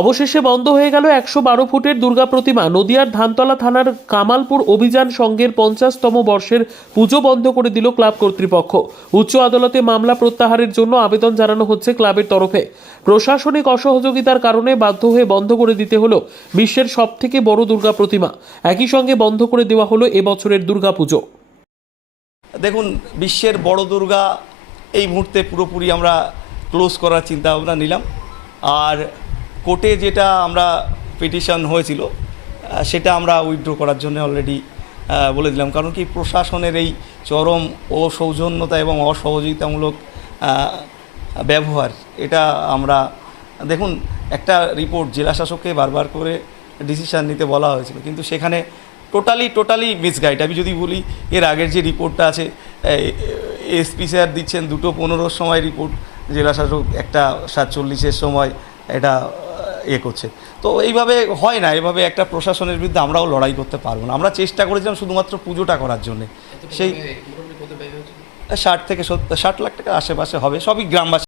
অবশেষে বন্ধ হয়ে গেল ১১২ ফুটের দুর্গা প্রতিমা। নদিয়ার ধানতলা থানার কামালপুর অভিযান সংঘের ৫০তম বর্ষের পুজো বন্ধ করে দিল ক্লাব কর্তৃপক্ষ। উচ্চ আদালতে মামলা প্রত্যাহারের জন্য আবেদন জানানো হচ্ছে ক্লাবের তরফে। প্রশাসনিক অসহযোগিতার কারণে বাধ্য হয়ে বন্ধ করে দিতে হলো বিশ্বের সবথেকে বড় দুর্গা প্রতিমা। একই সঙ্গে বন্ধ করে দেওয়া হলো এবছরের দুর্গা পুজো। দেখুন, বিশ্বের বড় দুর্গা এই মুহূর্তে পুরোপুরি আমরা ক্লোজ করার চিন্তা ভাবনা নিলাম। আর কোর্টে যেটা আমরা পিটিশন হয়েছিল সেটা আমরা উইথড্র করার জন্য অলরেডি বলে দিলাম। কারণ কি, প্রশাসনের এই চরম অসৌজন্যতা এবং অসহযোগিতামূলক ব্যবহার, এটা আমরা দেখুন, একটা রিপোর্ট জেলা শাসককে বারবার করে ডিসিশান নিতে বলা হয়েছিল, কিন্তু সেখানে টোটালি মিসগাইড। আমি যদি বলি, এর আগের যে রিপোর্টটা আছে, এসপি স্যার দিচ্ছেন 2:15 সময় রিপোর্ট, জেলা শাসক 1:47 সময় এটা করছে। তো এইভাবে হয় না, এভাবে একটা প্রশাসনের বিরুদ্ধে আমরাও লড়াই করতে পারবো না। আমরা চেষ্টা করেছিলাম শুধুমাত্র পুজোটা করার জন্যে। সেই 60 থেকে 60 লাখ টাকা আশেপাশে হবে, সবই গ্রামবাসী।